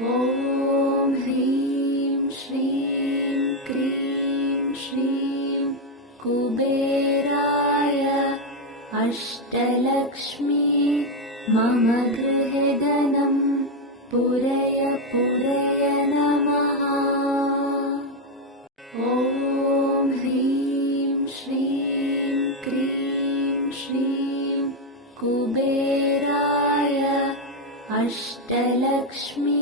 ॐ ह्रीं श्रीं क्रीं श्रीं कुबेराय अष्टलक्ष्मी मम गृहे धनं पूरय पूरय नमः। ॐ ह्रीं श्रीं क्रीं श्रीं कुबेराय अष्टलक्ष्मी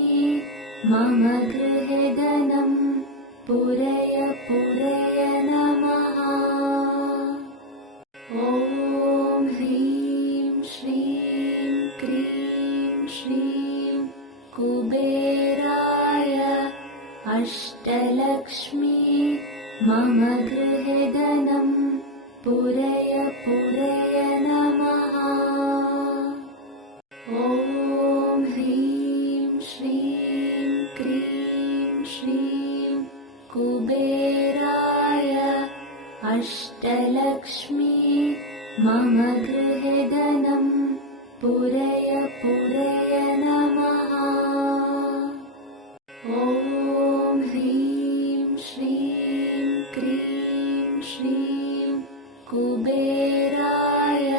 मम गृहे धनं पूरय पूरय नमः। ॐ ह्रीं श्रीं क्रीं श्रीं कुबेराय अष्टलक्ष्मी मम गृहे धनं पूरय पूरय नमः। ॐ ह्रीं श्रीं क्रीं श्रीं कुबेराय अष्टलक्ष्मी मम गृहे धनं पूरय पूरय नमः। ॐ ह्रीं श्रीं क्रीं श्रीं कुबेराय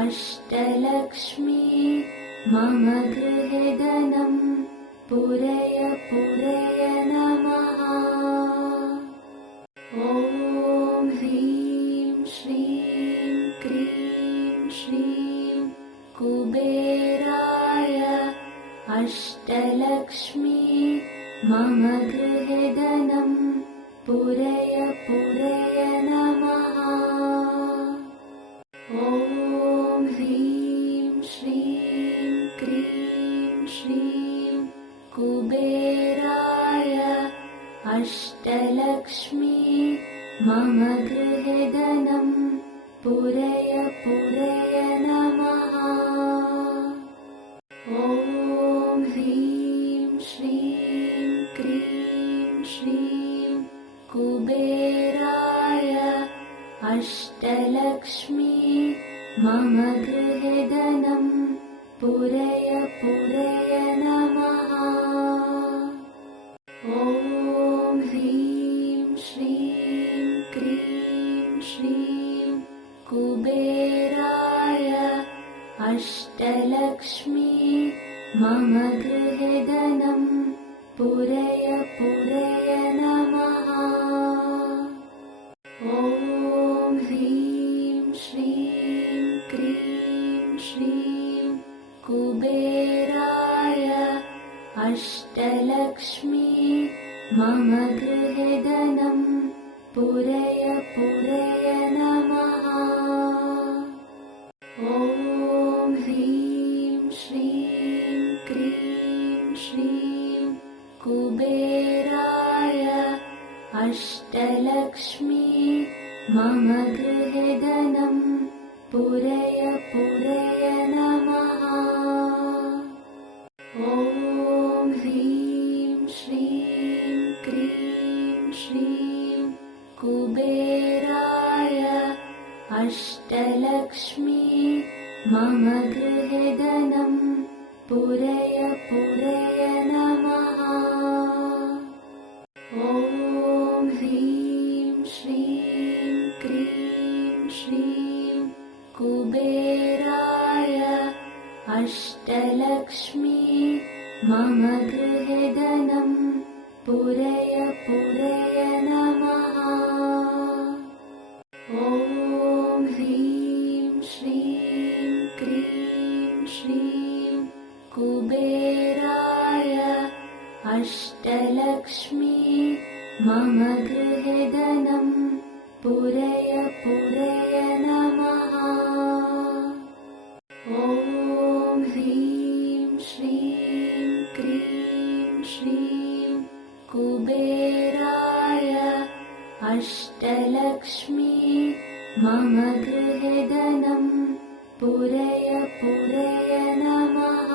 अष्टलक्ष्मी मम गृहे धनं पूरय पूरय नमः। ॐ ह्रीं श्रीं क्रीं श्रीं कुबेराय अष्टलक्ष्मी मम गृहे धनं पूरय पूरय नमः। ॐ ह्रीं श्रीं क्रीं श्रीं कुबेराय अष्टलक्ष्मी मम गृहे धनं पूरय पूरय नमः। ॐ ह्रीं श्रीं क्रीं श्रीं कुबेराय अष्टलक्ष्मी मम गृहे धनं पूरय पूरय नमः। ॐ ह्रीं श्रीं क्रीं श्रीं कुबेराय अष्टलक्ष्मी मम गृहे धनं पूरय पूरय नमः। ॐ ह्रीं श्रीं क्रीं श्रीं कुबेराय अष्टलक्ष्मी मम गृहे धनं पूरय पूरय नमः। ॐ ह्रीं श्रीं क्रीं श्रीं कुबेराय अष्टलक्ष्मी मम गृहे धनं पूरय पूरय नमः। ॐ ह्रीं श्रीं क्रीं श्रीं कुबेराय अष्टलक्ष्मी मम गृहे धनं पूरय पूरय नमः। ॐ ह्रीं श्रीं क्रीं श्रीं कुबेराय अष्टलक्ष्मी मम गृहे धनं पूरय पूरय नमः। ॐ ह्रीं श्रीं क्रीं श्रीं कुबेराय अष्टलक्ष्मी मम गृहे धनं पूरय पूरय नमः। ॐ ह्रीं श्रीं क्रीं श्रीं कुबेराय अष्टलक्ष्मी मम गृहे धनं पूरय पूरय नमः।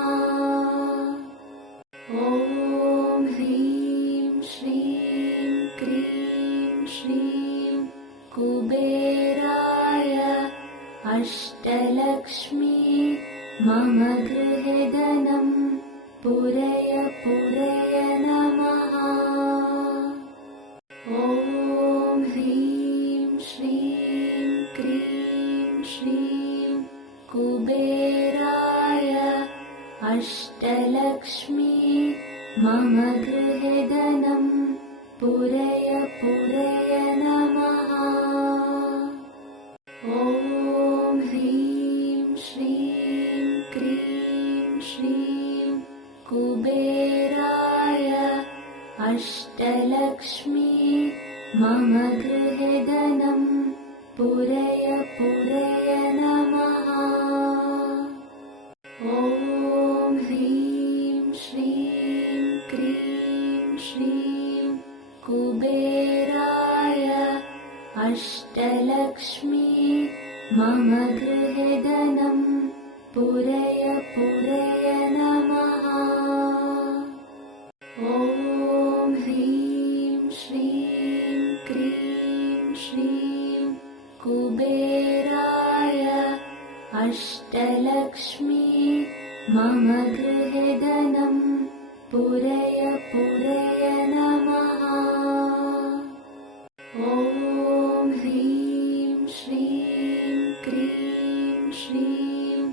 ॐ ह्रीं श्रीं क्रीं श्रीं कुबेराय अष्टलक्ष्मी मम गृहे धनं पूरय पूरय मम गृहे धनं पूरय पूरय नमः। ॐ ह्रीं श्रीं क्रीं श्रीं कुबेराय अष्टलक्ष्मी मम गृहे धनं पूरय पूरय नमः। ॐ ह्रीं श्रीं क्रीं श्रीं कुबेराय अष्टलक्ष्मी मम गृहे धनं पूरय पूरय नमः। ॐ ह्रीं श्रीं क्रीं श्रीं कुबेराय अष्टलक्ष्मी मम गृहे धनं पूरय पूरय नमः। ॐ ह्रीं श्रीं क्रीं श्रीं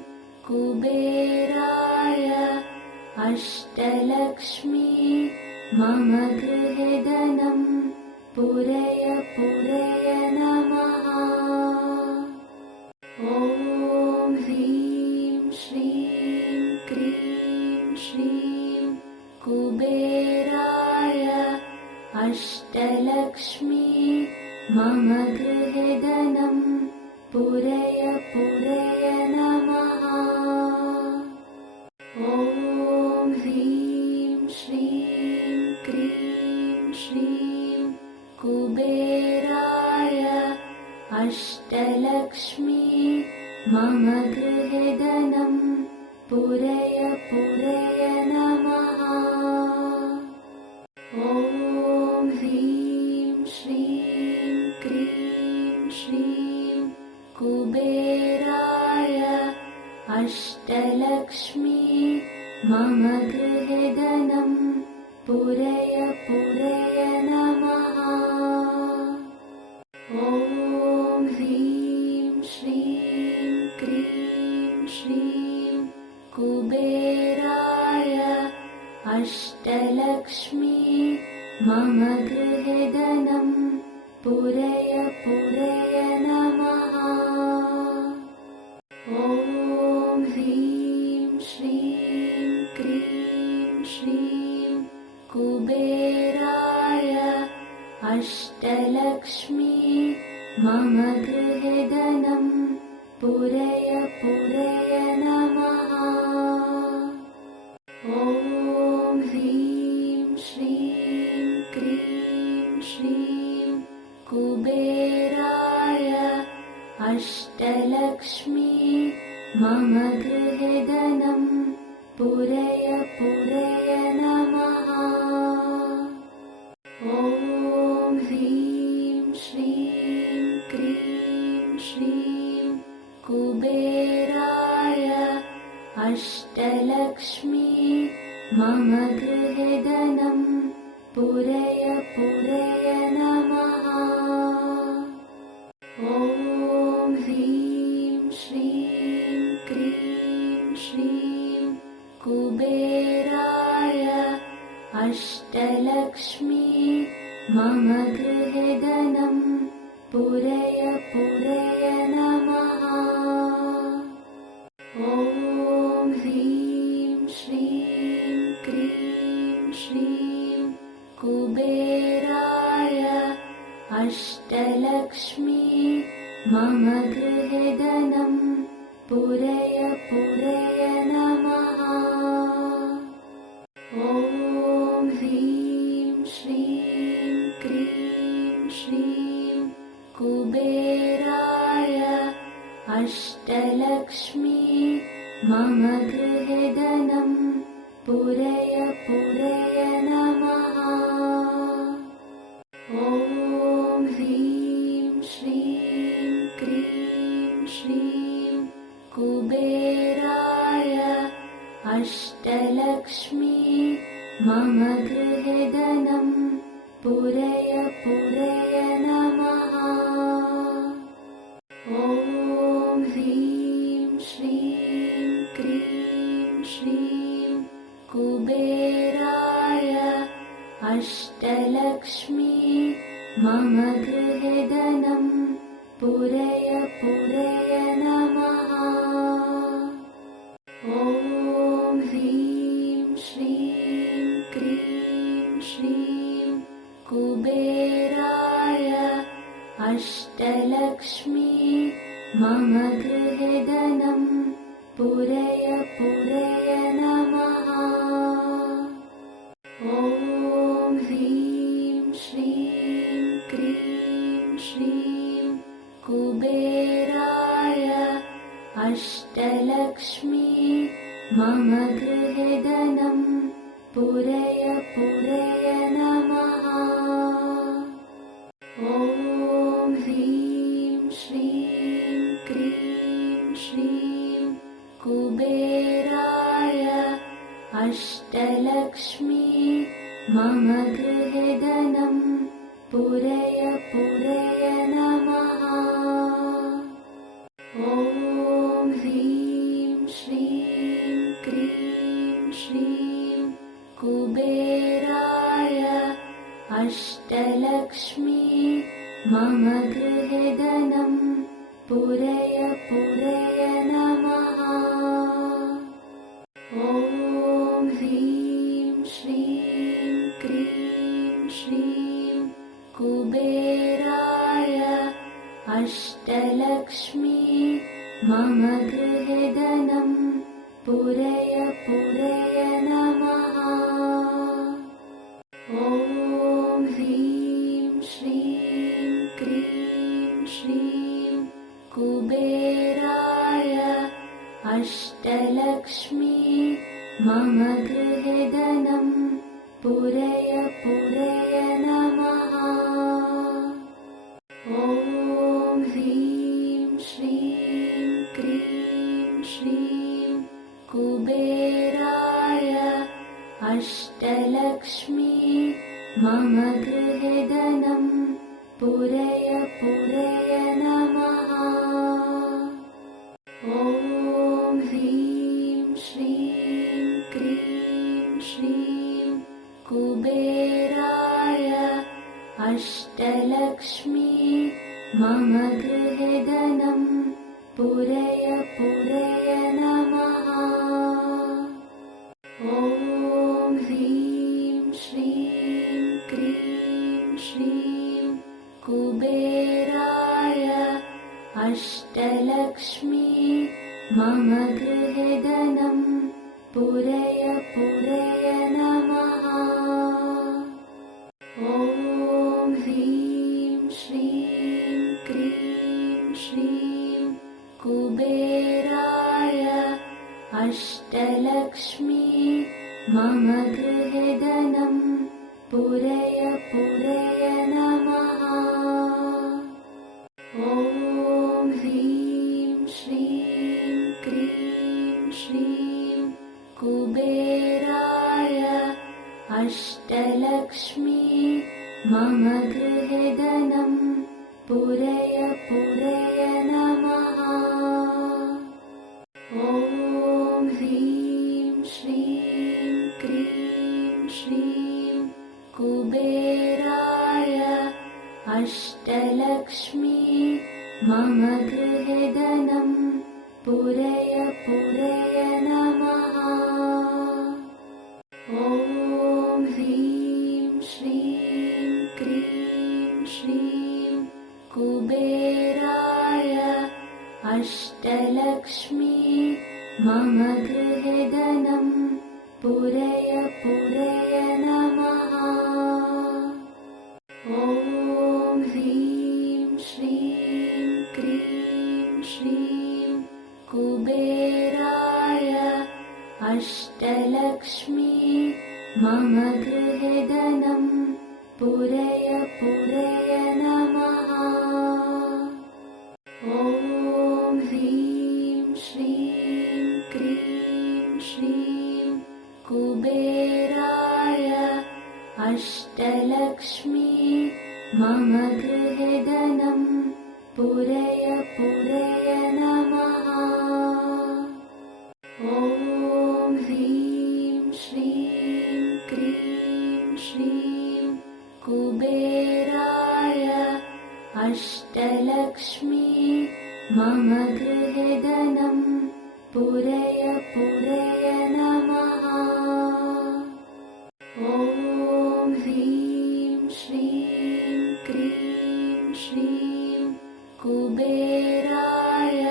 कुबेराय अष्टलक्ष्मी मम गृहे धनं पूरय पूरय नमः। ॐ ह्रीं श्रीं क्रीं श्रीं कुबेराय अष्टलक्ष्मी मम गृहे धनं पूरय पूरय नमः। ॐ ह्रीं श्रीं क्रीं श्रीं कुबेराय अष्टलक्ष्मी मम गृहे धनं पूरय पूरय नमः। ॐ ह्रीं श्रीं क्रीं श्रीं कुबेराय अष्टलक्ष्मी मम गृहे धनं पूरय पूरय नमः। ॐ ह्रीं श्रीं क्रीं श्रीं कुबेराय अष्टलक्ष्मी मम गृहे धनं पूरय पूरय नमः। ॐ ह्रीं श्रीं क्रीं श्रीं कुबेराय अष्टलक्ष्मी मम गृहे धनं पूरय पूरय नमः। ॐ ह्रीं श्रीं क्रीं श्रीं कुबेराय अष्टलक्ष्मी मम गृहे धनं पूरय पूरय नमः। ॐ ह्रीं श्रीं क्रीं श्रीं कुबेराय अष्टलक्ष्मी मम गृहे धनं पूरय पूरय नमः। ॐ ह्रीं श्रीं क्रीं श्रीं कुबेराय अष्टलक्ष्मी मम गृहे धनं पूरय पूरय नमः। ॐ ह्रीं श्रीं क्रीं श्रीं कुबेराय अष्टलक्ष्मी मम गृहे धनं पूरय पूरय नमः। ॐ ह्रीं श्रीं क्रीं श्रीं कुबेराय अष्टलक्ष्मी मम गृहे धनं पूरय पूरय नमः। ॐ ह्रीं श्रीं क्रीं श्रीं कुबेराय अष्टलक्ष्मी मम गृहे धनं पूरय पूरय नमः। ॐ ह्रीं श्रीं क्रीं श्रीं कुबेराय अष्टलक्ष्मी मम गृहे धनं पूरय पूरय नमः। ॐ ह्रीं श्रीं क्रीं श्रीं कुबेराय अष्टलक्ष्मी मम गृहे धनं पूरय पूरय नमः। ॐ ह्रीं श्रीं क्रीं श्रीं कुबेराय अष्टलक्ष्मी मम गृहे धनं पूरय पूरय नमः। ॐ ह्रीं श्रीं क्रीं श्रीं कुबेराय अष्टलक्ष्मी मम गृहे धनं पूरय पूरय नमः। ॐ ह्रीं श्रीं क्रीं श्रीं कुबेराय अष्टलक्ष्मी मम गृहे धनं पूरय पूरय नमः। ॐ ह्रीं श्रीं क्रीं श्रीं कुबेराय अष्टलक्ष्मी मम गृहे धनं पूरय पूरय नमः। ॐ ह्रीं श्रीं क्रीं श्रीं कुबेराय अष्टलक्ष्मी मम गृहे धनं पूरय पूरय नमः। ॐ ह्रीं श्रीं क्रीं श्रीं कुबेराय अष्टलक्ष्मी मम गृहे धनं पूरय पूरय नमः। ॐ ह्रीं श्रीं क्रीं श्रीं कुबेराय अष्टलक्ष्मी मम गृहे धनं पूरय पूरय नमः। ॐ ह्रीं श्रीं क्रीं श्रीं कुबेराय अष्टलक्ष्मी मम गृहे धनं पूरय पूरय नमः। ॐ ह्रीं श्रीं क्रीं श्रीं कुबेराय अष्टलक्ष्मी मम गृहे धनं पूरय पूरय नमः। ॐ ह्रीं श्रीं क्रीं श्रीं कुबेराय अष्टलक्ष्मी मम गृहे धनं पूरय पूरय नमः। ॐ ह्रीं श्रीं क्रीं श्रीं कुबेराय अष्टलक्ष्मी मम गृहे धनं पूरय पूरय नमः। ॐ ह्रीं श्रीं क्रीं श्रीं कुबेराय अष्टलक्ष्मी मम गृहे धनं पूरय पूरय नमः। ॐ ह्रीं श्रीं क्रीं श्रीं कुबेराय अष्टलक्ष्मी मम गृहे धनं पूरय पूरय नमः। ॐ ह्रीं श्रीं क्रीं श्रीं कुबेराय अष्टलक्ष्मी मम गृहे धनं पूरय पूरय नमः। ॐ ह्रीं श्रीं क्रीं श्रीं अष्टलक्ष्मी मम गृहे धनं पूरय पूरय नमः। ॐ ह्रीं श्रीं क्रीं श्रीं कुबेराय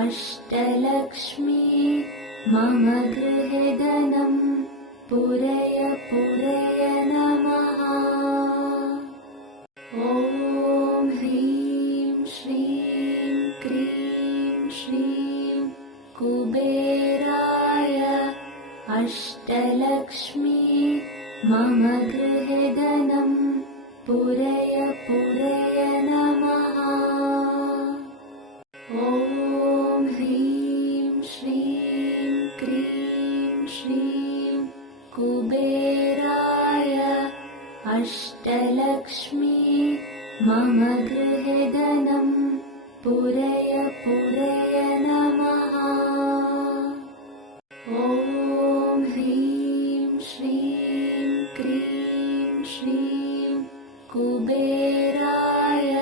अष्टलक्ष्मी मम गृहे धनं पूरय पूरय नमः। ॐ ह्रीं श्रीं क्रीं श्रीं कुबेराय अष्टलक्ष्मी मम गृहे धनं पूरय पूरय नमः। ॐ ह्रीं श्रीं क्रीं श्रीं कुबेराय अष्टलक्ष्मी मम गृहे धनं पूरय पूरय नमः। ॐ ह्रीं श्रीं क्रीं श्रीं कुबेराय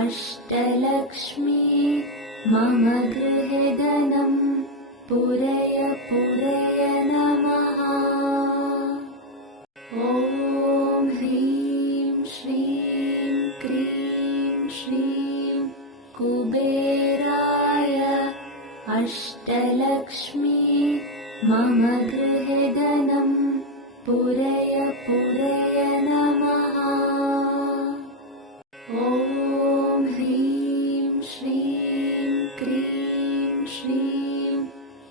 अष्टलक्ष्मी मम गृहे धनं पूरय पूरय नमः। ॐ ह्रीं श्रीं क्रीं श्रीं कुबेराय अष्टलक्ष्मी मम गृहे धनं पूरय पूरय नमः। ॐ ह्रीं श्रीं क्रीं श्रीं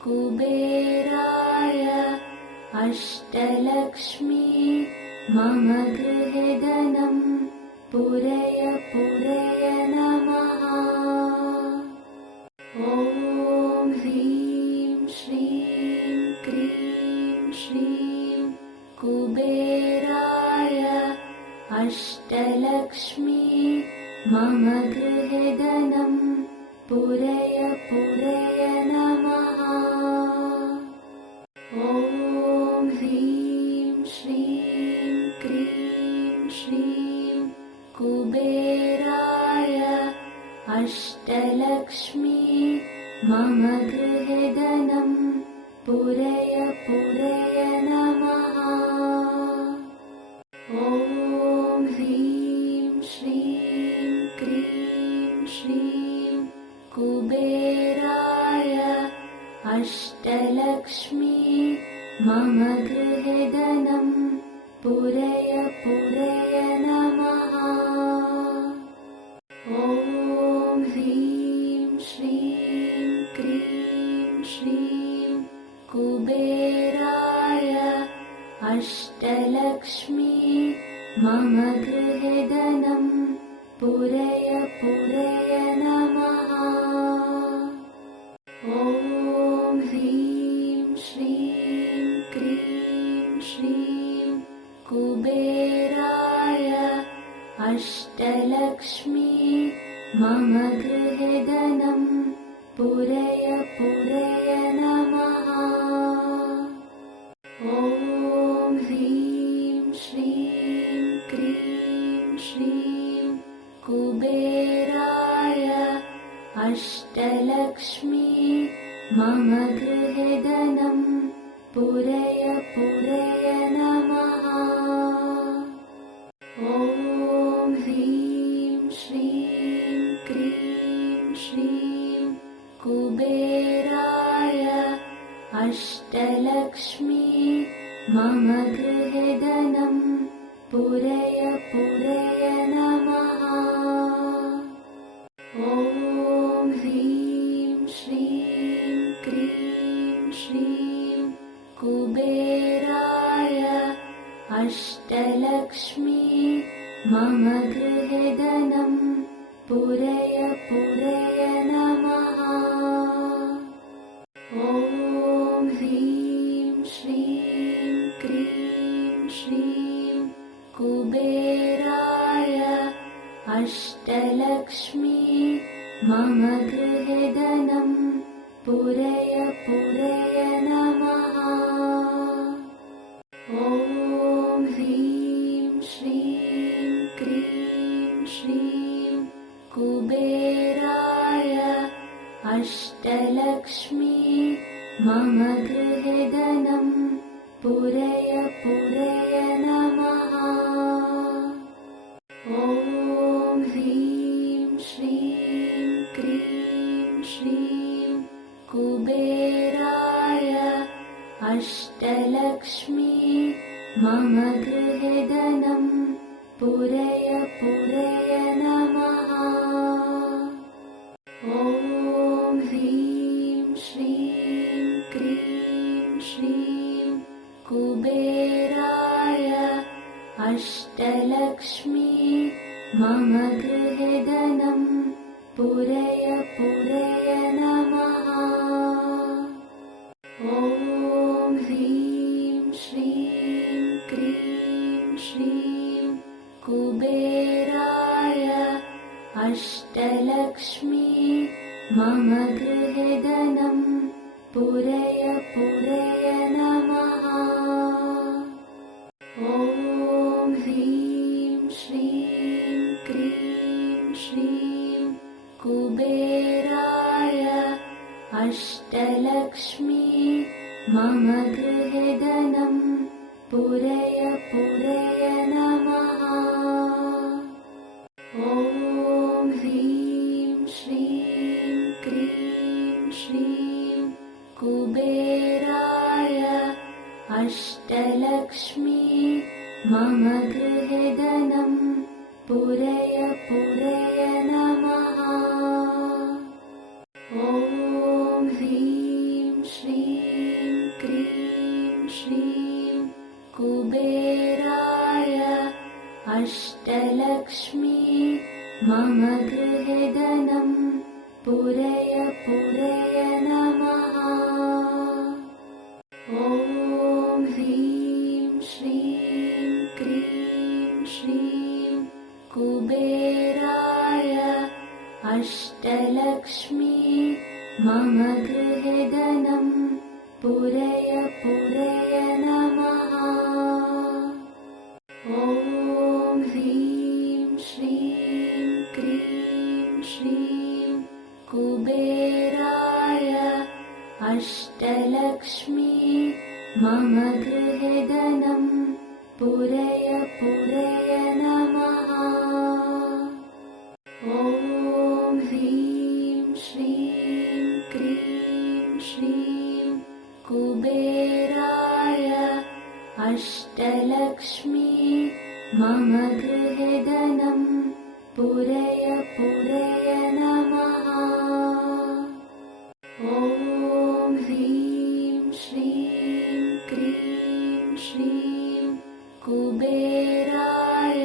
कुबेराय अष्टलक्ष्मी मम गृहे धनं पूरय पूरय नमः। ॐ ह्रीं श्रीं क्रीं श्रीं कुबेराय अष्टलक्ष्मी मम गृहे धनं पूरय पूरय नमः। ॐ ह्रीं श्रीं क्रीं श्रीं कुबेराय अष्टलक्ष्मी मम गृहे धनं पूरय पूरय नमः। ॐ ह्रीं श्रीं क्रीं श्रीं कुबेराय अष्टलक्ष्मी मम गृहे धनं पूरय पूरय नमः। ॐ ह्रीं श्रीं क्रीं श्रीं कुबेराय अष्टलक्ष्मी मम गृहे धनं पूरय पूरय नमः। ॐ ह्रीं श्रीं क्रीं श्रीं कुबेराय अष्टलक्ष्मी मम गृहे धनं पूरय पूरय नमः। ॐ ह्रीं श्रीं क्रीं श्रीं कुबेराय अष्टलक्ष्मी मम गृहे धनं पूरय पूरय नमः। ॐ ह्रीं श्रीं क्रीं श्रीं कुबेराय अष्टलक्ष्मी मम गृहे धनं पूरय पूरय नमः। ॐ ह्रीं श्रीं क्रीं श्रीं कुबेराय अष्टलक्ष्मी मम गृहे धनं पूरय पूरय नमः। ॐ ह्रीं श्रीं क्रीं श्रीं कुबेराय अष्टलक्ष्मी मम गृहे धनं पूरय पूरय नमः। ॐ ह्रीं श्रीं क्रीं श्रीं अष्टलक्ष्मी मम गृहे धनं पूरय पूरय नमः। ॐ ह्रीं श्रीं क्रीं श्रीं कुबेराय अष्टलक्ष्मी मम गृहे धनं पूरय पूरय नमः। ॐ ह्रीं श्रीं क्रीं श्रीं कुबेराय अष्टलक्ष्मी मम गृहे धनं पूरय पूरय नमः। ॐ ह्रीं श्रीं क्रीं श्रीं कुबेराय अष्टलक्ष्मी मम गृहे धनं पूरय पूरय नमः। ॐ ह्रीं श्रीं क्रीं श्रीं कुबेराय अष्टलक्ष्मी मम गृहे धनं पूरय पूरय नमः। ॐ ह्रीं श्रीं क्रीं श्रीं कुबेराय अष्टलक्ष्मी मम गृहे धनं पूरय पूरय नमः। ॐ ह्रीं श्रीं क्रीं श्रीं कुबेराय अष्टलक्ष्मी मम गृहे धनं पूरय पूरय नमः। ॐ ह्रीं श्रीं क्रीं श्रीं कुबेराय अष्टलक्ष्मी मम गृहे धनं पूरय पूरय नमः। ॐ ह्रीं श्रीं क्रीं श्रीं कुबेराय अष्टलक्ष्मी मम गृहे धनं पूरय पूरय नमः। ॐ ह्रीं श्रीं क्रीं श्रीं कुबेराय अष्टलक्ष्मी मम गृहे धनं पूरय पूरय नमः। ॐ ह्रीं श्रीं क्रीं श्रीं कुबेराय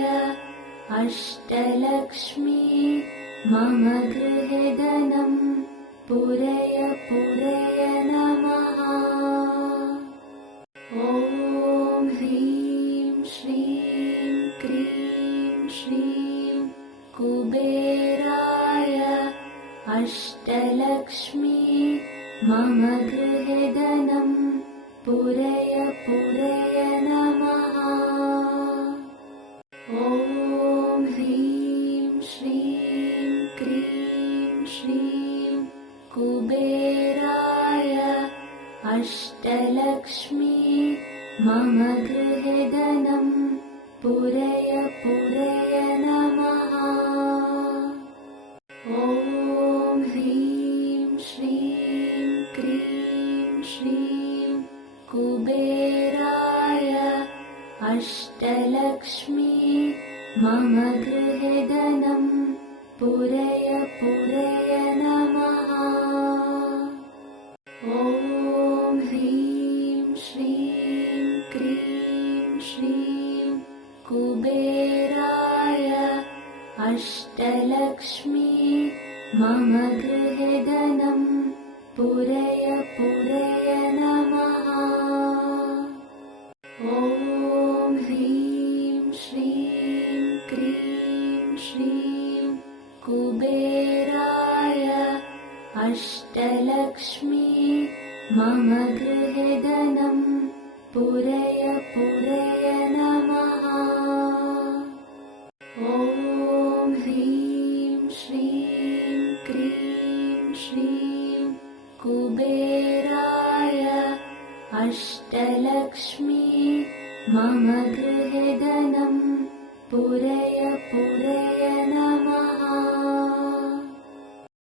अष्टलक्ष्मी मम गृहे धनं पूरय पूरय नमः। ॐ ह्रीं श्रीं क्रीं श्रीं कुबेराय अष्टलक्ष्मी मम गृहे धनं पूरय पूरय नमः। ॐ ह्रीं श्रीं क्रीं श्रीं कुबेराय अष्टलक्ष्मी मम गृहे धनं पूरय पूरय नमः। ॐ ह्रीं श्रीं क्रीं श्रीं कुबेराय अष्टलक्ष्मी मम गृहे धनं पूरय पूरय नमः। ॐ ह्रीं श्रीं क्रीं श्रीं कुबेराय अष्टलक्ष्मी मम गृहे धनं पूरय पूरय नमः। ॐ ह्रीं श्रीं क्रीं श्रीं कुबेराय अष्टलक्ष्मी मम गृहे धनं पूरय पूरय नमः। ॐ ह्रीं श्रीं क्रीं श्रीं अष्टलक्ष्मी मम गृहे धनं पूरय पूरय नमः।